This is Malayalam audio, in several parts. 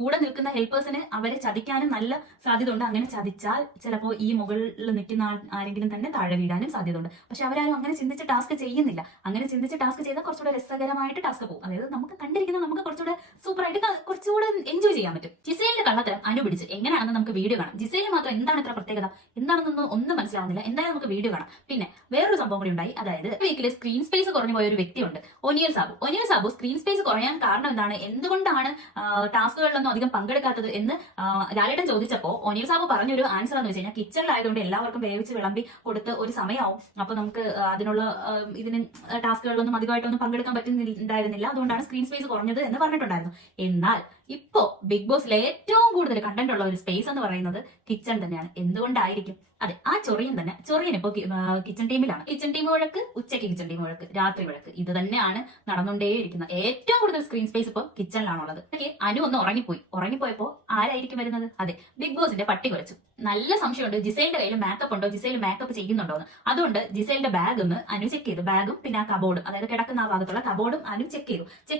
കൂടെ നിൽക്കുന്ന ഹെൽപ്പേഴ്സിന് അവരെ ചതിക്കാനും നല്ല സാധ്യത ഉണ്ട്. അങ്ങനെ ചതിച്ചാൽ ചിലപ്പോൾ ഈ മുകളിൽ നിൽക്കുന്ന ആരെങ്കിലും തന്നെ താഴെ വീഴാനും സാധ്യതയുണ്ട്. പക്ഷെ അവരാരും അങ്ങനെ ചിന്തിച്ച് ടാസ്ക് ചെയ്യുന്നില്ല. അങ്ങനെ ചിന്തിച്ച് ടാസ്ക് ചെയ്താൽ കുറച്ചുകൂടെ രസകരമായിട്ട് ടാസ്ക് പോകും. അതായത് നമുക്ക് കണ്ടിരിക്കുന്ന നമുക്ക് കുറച്ചുകൂടെ സൂപ്പറായിട്ട് കുറച്ചുകൂടെ എൻജോയ് ചെയ്യാൻ പറ്റും. ജിസേലിന്റെ കള്ളത്തരം അനുപിടിച്ച് എങ്ങനെയാണെന്ന് നമുക്ക് വീഡിയോ കാണാം. ജിസേലിന് മാത്രം എന്താണ് ഇത്ര പ്രത്യേകത, എന്താണെന്നൊന്നും ഒന്നും മനസ്സിലാവുന്നില്ല. എന്തായാലും നമുക്ക് വീഡിയോ കാണാം. പിന്നെ വേറൊരു സംഭവം കൂടി ഉണ്ടായി. അതായത് വീക്കിൽ സ്ക്രീൻ സ്പേസ് കുറഞ്ഞു പോയ ഒരു വ്യക്തിയുണ്ട്, ഒനിയൽ സാബു. സ്ക്രീൻ സ്പേസ് കുറയാൻ കാരണം എന്താണ്, എന്തുകൊണ്ടാണ് ടാസ്കുകളിലൊന്നും അധികം പങ്കെടുക്കാത്തത് എന്ന് ലാലേട്ടൻ ചോദിച്ചപ്പോൾ ഒനിയൽ സാബു പറഞ്ഞൊരു ആൻസർ എന്ന് വെച്ച് കഴിഞ്ഞാൽ കിച്ചണിലായതുകൊണ്ട് എല്ലാവർക്കും വേവിച്ച് വിളമ്പി കൊടുത്ത് ഒരു സമയമാവും. അപ്പൊ നമുക്ക് അതിനുള്ള ഇതിന് ടാസ്കുകളിലൊന്നും അധികമായിട്ടൊന്നും പങ്കെടുക്കാൻ പറ്റുന്നുണ്ടായിരുന്നില്ല, അതുകൊണ്ടാണ് സ്ക്രീൻ സ്പേസ് കുറഞ്ഞത് എന്ന് പറഞ്ഞിട്ടുണ്ടായിരുന്നു. എന്നാൽ ഇപ്പോ ബിഗ് ബോസിലെ ഏറ്റവും കൂടുതൽ കണ്ടന്റ് ഉള്ള ഒരു സ്പേസ് എന്ന് പറയുന്നത് കിച്ചൺ തന്നെയാണ്. എന്തുകൊണ്ടായിരിക്കും? അതെ, ആ ചൊറിയൻ ഇപ്പോ കിച്ചൺ ടീമിലാണ്. കിച്ചൺ ടീം വഴക്ക്, ഉച്ചയ്ക്ക് കിച്ചൺ ടീം വഴക്ക്, രാത്രി വഴക്ക്, ഇത് തന്നെയാണ് നടന്നുകൊണ്ടേയിരിക്കുന്നത്. ഏറ്റവും കൂടുതൽ സ്ക്രീൻ സ്പേസ് ഇപ്പൊ കിച്ചണിലാണുള്ളത്. അനു ഒന്ന് ഉറങ്ങിപ്പോയപ്പോ ആരായിരിക്കും വരുന്നത്? അതെ, ബിഗ് ബോസിന്റെ പട്ടി കുറച്ചു. നല്ല സംശയമുണ്ട് ജിസേലിന്റെ കയ്യിൽ മേക്കപ്പ് ഉണ്ടോ, ജിസേൽ മേക്കപ്പ് ചെയ്യുന്നുണ്ടോ എന്ന്. അതുകൊണ്ട് ജിസേലിന്റെ ബാഗ് ഒന്ന് അനു ചെക്ക് ചെയ്തു. ബാഗും പിന്നെ ആ കബോർഡും, അതായത് കിടക്കുന്ന ആ ഭാഗത്തുള്ള കബോർഡും അനു ചെക്ക്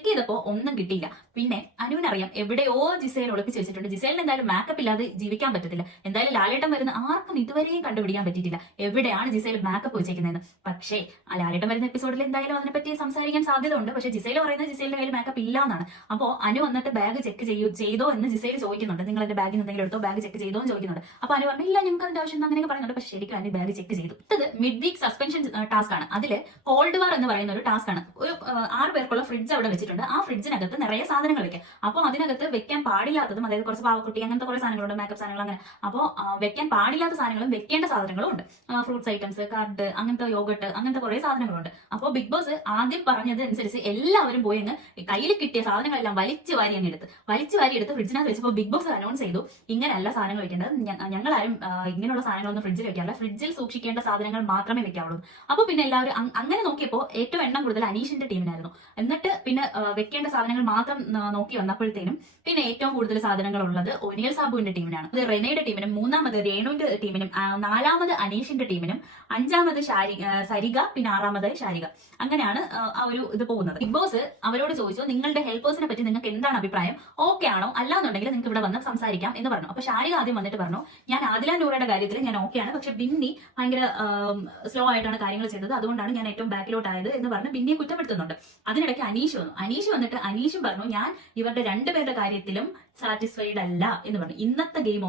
ചെയ്തപ്പോ ഒന്നും കിട്ടിയില്ല. പിന്നെ അനുവിനറിയാം എവിടെയോ ജിസേൽ ഒളിപ്പിച്ച് വെച്ചിട്ടുണ്ട്. ജിസേലിന് എന്തായാലും മേക്കപ്പ് ഇല്ലാതെ ജീവിക്കാൻ പറ്റത്തില്ല. എന്തായാലും ലാലേട്ടൻ വരുന്ന ആർക്കും ഇതുവരെയും കണ്ടുപിടിക്കാൻ പറ്റിയിട്ടില്ല എവിടെയാണ് ജിസേൽ മേക്കപ്പ് വെച്ചേക്കുന്നതെന്ന്. പക്ഷേ ആ ലാലേട്ടൻ വരുന്ന എപ്പിസോഡിൽ എന്തായാലും അതിനെപ്പറ്റി സംസാരിക്കാൻ സാധ്യത ഉണ്ട്. പക്ഷേ ജിസേൽ പറയുന്നത് ജിസേലിന്റെ കയ്യിൽ മേക്കപ്പ് ഇല്ല എന്നാണ്. അപ്പോ അനു വന്നിട്ട് ബാഗ് ചെക്ക് ചെയ്തോ എന്ന് ജിസേൽ ചോദിക്കുന്നുണ്ട്. നിങ്ങൾ എന്റെ ബാഗിൽ എന്തെങ്കിലും എടുത്തോ, ബാഗ് ചെക്ക് ചെയ്തോ എന്ന് ചോദിക്കുന്നുണ്ട്. അപ്പൊ അനു പറഞ്ഞു ഇല്ല, ഞങ്ങൾക്ക് അതിന്റെ ആവശ്യം അങ്ങനെയൊക്കെ പറയുന്നുണ്ട്. പക്ഷേ ശരിക്കും അനു ബാഗ് ചെക്ക് ചെയ്തു. ഇത് മിഡ് വീക്ക് സസ്പെൻഷൻ ടാസ്ക് ആണ്. അതില് കോൾഡ് വാർ എന്ന് പറയുന്ന ഒരു ടാസ്ക് ആണ്. ഒരു 6 പേർക്കുള്ള ഫ്രിഡ്ജ് അവിടെ വെച്ചിട്ടുണ്ട്. ആ ഫ്രിഡ്ജിനകത്ത് നിറയെ സാധനങ്ങൾ വെക്കാം. അപ്പോൾ അതിനകത്ത് വെക്കാൻ പാടില്ലാത്തതും, അതായത് കുറച്ച് പാവക്കുട്ടി അങ്ങനത്തെ കുറെ സാധനങ്ങളുണ്ട്, മേക്കപ്പ് സാധനങ്ങൾ, അങ്ങനെ. അപ്പോൾ വെക്കാൻ പാടില്ലാത്ത സാധനങ്ങളും വെക്കേണ്ട സാധനങ്ങളും ഉണ്ട്. ഫ്രൂട്ട്സ് ഐറ്റംസ്, കാർഡ്, അങ്ങനത്തെ യോഗട്ട്, അങ്ങനത്തെ കുറെ സാധനങ്ങളുണ്ട്. അപ്പോൾ ബിഗ് ബോസ് ആദ്യം പറഞ്ഞത് അനുസരിച്ച് എല്ലാവരും പോയി അങ്ങ് കയ്യിൽ കിട്ടിയ സാധനങ്ങളെല്ലാം വലിച്ചു വാരി എടുത്ത് ഫ്രിഡ്ജിനകത്ത് വെച്ചപ്പോൾ ബിഗ് ബോസ് അനൗൺസ് ചെയ്തു, ഇങ്ങനെയല്ല സാധനങ്ങൾ വെക്കേണ്ടത്, ഞങ്ങളാരും ഇങ്ങനെയുള്ള സാധനങ്ങളൊന്നും ഫ്രിഡ്ജിൽ വെക്കാറില്ല, ഫ്രിഡ്ജിൽ സൂക്ഷിക്കേണ്ട സാധനങ്ങൾ മാത്രമേ വെക്കാവുള്ളൂ. അപ്പോൾ പിന്നെ എല്ലാവരും അങ്ങനെ നോക്കിയപ്പോൾ ഏറ്റവും എണ്ണം കൂടുതൽ അനീഷിന്റെ ടീമിനായിരുന്നു. എന്നിട്ട് പിന്നെ വെക്കേണ്ട സാധനങ്ങൾ മാത്രം നോക്കി വന്നപ്പോഴത്തേനും പിന്നെ ഏറ്റവും കൂടുതൽ സാധനങ്ങൾ ഉള്ളത് ഒനിയൽ സാബുവിന്റെ ടീമിനാണ്. അത് റെനയുടെ ടീമിനും, മൂന്നാമത് രേണുവിന്റെ ടീമിനും, നാലാമത് അനീഷിന്റെ ടീമിനും, അഞ്ചാമത് സരിക, പിന്നെ 6ാമത് ശാരിക. അങ്ങനെയാണ് ആ ഒരു ഇത് പോകുന്നത്. ബിഗ് ബോസ് അവരോട് ചോദിച്ചു, നിങ്ങളുടെ ഹെൽപ്പേഴ്സിനെ പറ്റി നിങ്ങൾക്ക് എന്താണ് അഭിപ്രായം, ഓക്കെ ആണോ, അല്ലാന്നുണ്ടെങ്കിൽ നിങ്ങൾക്ക് ഇവിടെ വന്ന് സംസാരിക്കാം എന്ന് പറഞ്ഞു. അപ്പൊ ശാരിക ആദ്യം വന്നിട്ട് പറഞ്ഞു, ഞാൻ ആദില നൂറയുടെ കാര്യത്തിൽ ഞാൻ ഓക്കെയാണ്, പക്ഷെ ബിന്നി ഭയങ്കര സ്ലോ ആയിട്ടാണ് കാര്യങ്ങൾ ചെയ്തത്, അതുകൊണ്ടാണ് ഞാൻ ഏറ്റവും ബാക്കിലോട്ടായത് എന്ന് പറഞ്ഞ് ബിന്നിയെ കുറ്റപ്പെടുത്തുന്നുണ്ട്. അതിനിടയ്ക്ക് അനീഷ് വന്നിട്ട് അനീഷും പറഞ്ഞു, ഞാൻ ഇവരുടെ രണ്ടുപേരുടെ കാര്യത്തിലും സാറ്റിസ്ഫൈഡ് അല്ല എന്ന് പറഞ്ഞു. ഇന്നത്തെ ഗെയിം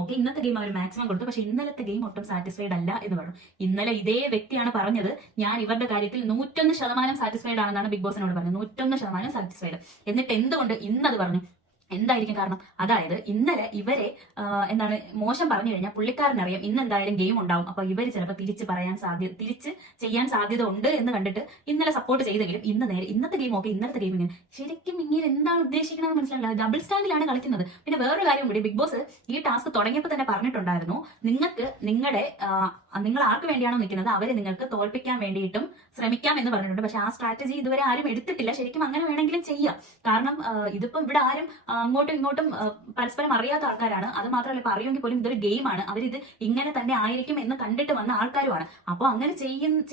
അവർ മാക്സിമം കൊടുത്തു, പക്ഷെ ഇന്നലത്തെ ഗെയിം ഒട്ടും സാറ്റിസ്ഫൈഡ് അല്ല എന്ന് പറഞ്ഞു. ഇന്നലെ ഇതേ വ്യക്തിയാണ് പറഞ്ഞത്, ഞാൻ ഇവരുടെ കാര്യത്തിൽ 101% സാറ്റിസ്ഫൈഡ് ആണെന്നാണ് ബിഗ് ബോസിനോട് പറഞ്ഞത്. 101% സാറ്റിസ്ഫൈഡ്. എന്നിട്ട് എന്തുകൊണ്ട് ഇന്നത് പറഞ്ഞു? എന്തായിരിക്കും കാരണം? അതായത് ഇന്നലെ ഇവരെ എന്താണ് മോശം പറഞ്ഞു കഴിഞ്ഞാൽ പുള്ളിക്കാരനറിയാം ഇന്ന് എന്തായാലും ഗെയിം ഉണ്ടാവും, അപ്പൊ ഇവര് ചിലപ്പോൾ തിരിച്ച് ചെയ്യാൻ സാധ്യത ഉണ്ട് എന്ന് കണ്ടിട്ട് ഇന്നലെ സപ്പോർട്ട് ചെയ്തെങ്കിലും ഇന്നത്തെ ഗെയിം ഇന്നലത്തെ ഗെയിം ഇങ്ങനെ. ശരിക്കും ഇങ്ങനെ എന്താണ് ഉദ്ദേശിക്കണമെന്ന് മനസ്സിലാവില്ല. ഡബിൾ സ്റ്റാൻഡിലാണ് കളിക്കുന്നത്. പിന്നെ വേറൊരു കാര്യം കൂടി, ബിഗ് ബോസ് ഈ ടാസ്ക് തുടങ്ങിയപ്പോൾ തന്നെ പറഞ്ഞിട്ടുണ്ടായിരുന്നു, നിങ്ങൾ ആർക്ക് വേണ്ടിയാണോ നിൽക്കുന്നത് അവരെ നിങ്ങൾക്ക് തോൽപ്പിക്കാൻ വേണ്ടിയിട്ടും ശ്രമിക്കാം എന്ന് പറഞ്ഞിട്ടുണ്ട്. പക്ഷെ ആ സ്ട്രാറ്റജി ഇതുവരെ ആരും എടുത്തിട്ടില്ല. ശരിക്കും അങ്ങനെ വേണമെങ്കിലും ചെയ്യാം. കാരണം ഇതിപ്പം ഇവിടെ ആരും അങ്ങോട്ടും ഇങ്ങോട്ടും പരസ്പരം അറിയാത്ത ആൾക്കാരാണ്. അത് മാത്രമല്ല, ഇപ്പൊ അറിയുമെങ്കിൽ പോലും ഇതൊരു ഗെയിമാണ്, അവരിത് ഇങ്ങനെ തന്നെ ആയിരിക്കും എന്ന് കണ്ടിട്ട് വന്ന ആൾക്കാരുമാണ്. അപ്പോൾ അങ്ങനെ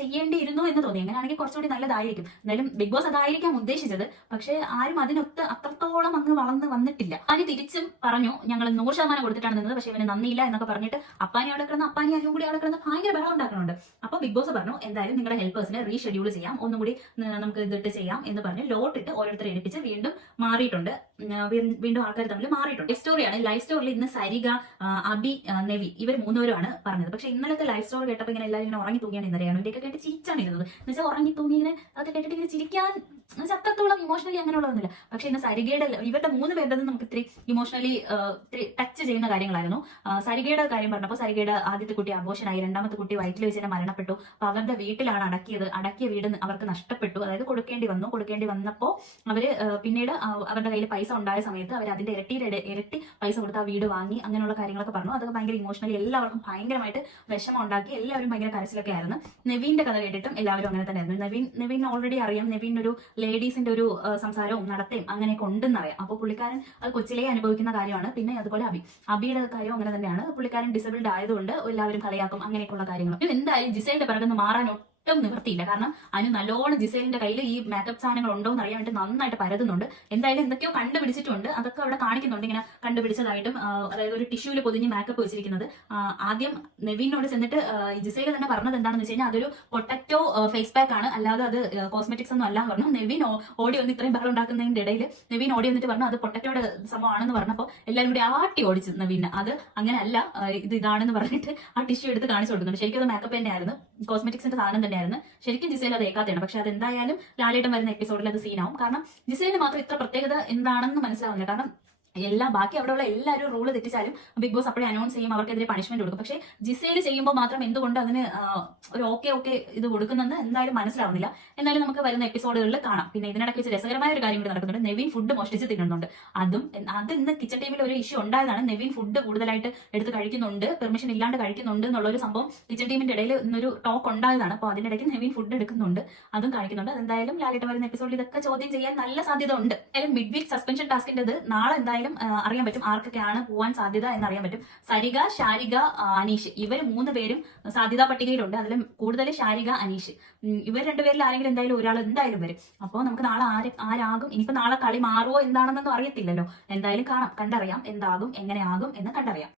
ചെയ്യേണ്ടിയിരുന്നു എന്ന് തോന്നി. അങ്ങനെയാണെങ്കിൽ കുറച്ചുകൂടി നല്ലതായിരിക്കും. എന്തായാലും ബിഗ് ബോസ് അതായിരിക്കാം ഉദ്ദേശിച്ചത്. പക്ഷെ ആരും അതിനൊത്ത് അത്രത്തോളം അങ്ങ് വളർന്ന് വന്നിട്ടില്ല. അനി തിരിച്ചും പറഞ്ഞു, ഞങ്ങൾ 100% കൊടുത്തിട്ടാണ് നിന്നത്, പക്ഷെ ഇവന് നന്ദിയില്ല എന്നൊക്കെ പറഞ്ഞിട്ട് അപ്പാനി അനിയും കൂടി അവിടെ കിടന്ന് ഭയങ്കര ബഹളം ഉണ്ടാക്കുന്നുണ്ട്. അപ്പൊ ബിഗ് ബോസ് പറഞ്ഞു, എന്തായാലും നിങ്ങളുടെ ഹെൽപ്പേഴ്സിനെ റീഷെഡ്യൂൾ ചെയ്യാം, ഒന്നും കൂടി നമുക്ക് ഇതിട്ട് ചെയ്യാം എന്ന് പറഞ്ഞ് ലോട്ടിട്ട് ഓരോരുത്തരെ എടുപ്പിച്ച് വീണ്ടും മാറിയിട്ടുണ്ട്. വീണ്ടും ആൾക്കാർ തമ്മിൽ മാറിയിട്ടുണ്ട്. ലൈഫ് സ്റ്റോറിയാണ്. ലൈഫ് സ്റ്റോറിൽ ഇന്ന് സരിക, അബി, നെവി ഇവർ 3 പേരുമാണ് പറഞ്ഞത്. പക്ഷെ ഇന്നലത്തെ ലൈഫ് സ്റ്റോറി കേട്ടപ്പോൾ ഇങ്ങനെ എല്ലാവരും ഇങ്ങനെ ഉറങ്ങി തൂങ്ങിയാണ് ഇന്നലെയാണ് ഇവരൊക്കെ കേട്ട് ചിരിച്ചാണ് ഇരുന്നത്. എന്ന് വെച്ചാൽ ഉറങ്ങി തൂങ്ങി ഇങ്ങനെ അതൊക്കെ കേട്ടിട്ട് ഇങ്ങനെ ചിരിക്കാൻ അത്രത്തോളം ഇമോഷണലി അങ്ങനെയുള്ളതൊന്നുമില്ല. പക്ഷെ ഇന്ന് സരികയുടെ ഇവരുടെ 3 പേരുടെ നമുക്ക് ഇത്തിരി ഇമോഷണലി ടച്ച് ചെയ്യുന്ന കാര്യങ്ങളായിരുന്നു. സരികയുടെ കാര്യം പറഞ്ഞപ്പോൾ സരികയുടെ ആദ്യത്തെ കുട്ടി അബോഷനായി, രണ്ടാമത്തെ കുട്ടി വയറ്റിൽ വെച്ച് തന്നെ മരണപ്പെട്ടു. അപ്പൊ അവരുടെ വീട്ടിലാണ് അടക്കിയ വീട് അവർക്ക് നഷ്ടപ്പെട്ടു. അതായത് കൊടുക്കേണ്ടി വന്നപ്പോൾ അവര് പിന്നീട് അവരുടെ കയ്യിൽ പൈസ ഉണ്ടായ സമയത്ത് അവർ അതിന്റെ ഇരട്ടി പൈസ കൊടുത്ത് ആ വീട് വാങ്ങി, അങ്ങനെയുള്ള കാര്യങ്ങളൊക്കെ പറഞ്ഞു. അതൊക്കെ ഭയങ്കര ഇമോഷണലി എല്ലാവർക്കും ഭയങ്കരമായിട്ട് വിഷമം ഉണ്ടാക്കി. എല്ലാവരും ഭയങ്കര കരച്ചിലൊക്കെ ആയിരുന്നു. നെവീന്റെ കഥ കേട്ടിട്ടും എല്ലാവരും അങ്ങനെ തന്നെ ആയിരുന്നു. നെവീൻ ഓൾറെഡി അറിയാം, നെവീൻ ഒരു ലേഡീസിന്റെ ഒരു സംസാരവും നടത്തയും അങ്ങനെയൊക്കെ ഉണ്ടെന്നറിയാം. അപ്പോൾ പുള്ളിക്കാരൻ അത് കൊച്ചിലേ അനുഭവിക്കുന്ന കാര്യമാണ്. പിന്നെ അതുപോലെ അബിയുടെ കാര്യം അങ്ങനെ തന്നെയാണ്. പുള്ളിക്കാരൻ ഡിസബിൾഡ് ആയതുകൊണ്ട് എല്ലാവരും കളിയാക്കും, അങ്ങനെയൊക്കെയുള്ള കാര്യങ്ങൾ. എന്തായാലും ജിസേലിന്റെ പിറകുന്ന് മാറാൻ ഒട്ടും നിവൃത്തിയില്ല. കാരണം അനു നല്ലോണം ജിസേലിന്റെ കയ്യിൽ ഈ മേക്കപ്പ് സാധനങ്ങൾ ഉണ്ടോ എന്ന് അറിയാൻ വേണ്ടി നന്നായിട്ട് പരതുന്നുണ്ട്. എന്തായാലും എന്തൊക്കെയോ കണ്ടുപിടിച്ചിട്ടുണ്ട്, അതൊക്കെ അവിടെ കാണിക്കുന്നുണ്ട് ഇങ്ങനെ കണ്ടുപിടിച്ചതായിട്ടും. അതായത് ഒരു ടിഷ്യൂല് പൊതിഞ്ഞ് മേക്കപ്പ് വെച്ചിരിക്കുന്നത്. ആദ്യം നെവിനോട് ചെന്നിട്ട് ജിസേല് തന്നെ പറഞ്ഞത് എന്താണെന്ന് വെച്ച് കഴിഞ്ഞാൽ അതൊരു പൊട്ടറ്റോ ഫേസ് പാക്ക് ആണ്, അല്ലാതെ അത് കോസ്മെറ്റിക്സ് ഒന്നും അല്ല എന്ന് പറഞ്ഞു. നെവിൻ ഓടി വന്ന് ഇത്രയും ബഹളം ഉണ്ടാക്കുന്നതിന്റെ ഇടയിൽ നെവിൻ ഓടി വന്നിട്ട് പറഞ്ഞു അത് പൊട്ടറ്റോയുടെ സംഭവമാണെന്ന് പറഞ്ഞപ്പോൾ എല്ലാവരും കൂടി ആട്ടി ഓടിച്ചു നെവിനെ. അത് അങ്ങനെ അല്ല, ഇതാണെന്ന് പറഞ്ഞിട്ട് ആ ടിഷ്യൂ എടുത്ത് കാണിച്ചു കൊടുക്കുന്നുണ്ട്. ശരിക്കും അത് മേക്കപ്പ് തന്നെയായിരുന്നു, കോസ്മെറ്റിക്സിന്റെ സാധനം തന്നെയായിരുന്നു. ശരിക്കും ജിസേൽ അത് ഏക്കാത്തതാണ്. പക്ഷെ അത് എന്തായാലും ലാലേട്ടൻ വരുന്ന എപ്പിസോഡിൽ അത് സീനാവും. കാരണം ജിസേലിന് മാത്രം ഇത്ര പ്രത്യേകത എന്താണെന്ന് മനസ്സിലാവുന്നില്ല. കാരണം ബാക്കി അവിടെയുള്ള എല്ലാവരും റൂള് തെറ്റിച്ചാലും ബിഗ് ബോസ് അപ്പോഴേ അനൗൺസ് ചെയ്യും, അവർക്കെതിരെ പണിഷ്മെന്റ് കൊടുക്കും. പക്ഷേ ജിസേല് ചെയ്യുമ്പോൾ മാത്രം എന്തുകൊണ്ട് അതിന് ഒരു ഓക്കെ ഇത് കൊടുക്കുന്നെന്ന് എന്തായാലും മനസ്സിലാവുന്നില്ല. എന്നാലും നമുക്ക് വരുന്ന എപ്പിസോഡുകളിൽ കാണാം. പിന്നെ ഇതിനിടയ്ക്ക് വെച്ച് രസകരമായ ഒരു കാര്യം കൂടി നടക്കുന്നുണ്ട്. നെവിൻ ഫുഡ് മോഷ്ടിച്ച് തിന്നുന്നുണ്ട്. അത് ഇന്ന് കിച്ചൺ ടീമിൽ ഒരു ഇഷ്യൂ ഉണ്ടായതാണ്. നെവിൻ ഫുഡ് കൂടുതലായിട്ട് എടുത്ത് കഴിക്കുന്നുണ്ട്, പെർമിഷൻ ഇല്ലാണ്ട് കഴിക്കുന്നുണ്ട് എന്നുള്ളൊരു സംഭവം കിച്ചൺ ടീമിന്റെ ഇടയിൽ ഇന്നൊരു ടോക്ക് ഉണ്ടായതാണ്. അപ്പോൾ അതിനിടയ്ക്ക് നെവിൻ ഫുഡ് എടുക്കുന്നുണ്ട്, അതും കാണിക്കുന്നുണ്ട്. എന്തായാലും ലാലേട്ടൻ വരുന്ന എപ്പിസോഡിൽ ഇതൊക്കെ ചോദ്യം ചെയ്യാൻ നല്ല സാധ്യത ഉണ്ട്. എന്തായാലും മിഡ് വീക്ക് സസ്പെൻഷൻ ടാസ്കിന്റെ നാളെ എന്തായാലും അറിയാൻ പറ്റും ആർക്കൊക്കെയാണ് പോവാൻ സാധ്യത എന്നറിയാൻ പറ്റും. സരിക, ശാരിക, അനീഷ് ഇവർ 3 പേരും സാധ്യതാ പട്ടികയിലുണ്ട്. അതിലും കൂടുതൽ ശാരിക, അനീഷ് ഇവർ 2 പേരിൽ ആരെങ്കിലും എന്തായാലും ഒരാൾ എന്തായാലും വരും. അപ്പോൾ നമുക്ക് നാളെ ആരാകും, ഇനിയിപ്പോ നാളെ കളി മാറുമോ എന്താണെന്നൊന്നും അറിയത്തില്ലല്ലോ. എന്തായാലും കാണാം, കണ്ടറിയാം എന്താകും എങ്ങനെയാകും എന്ന് കണ്ടറിയാം.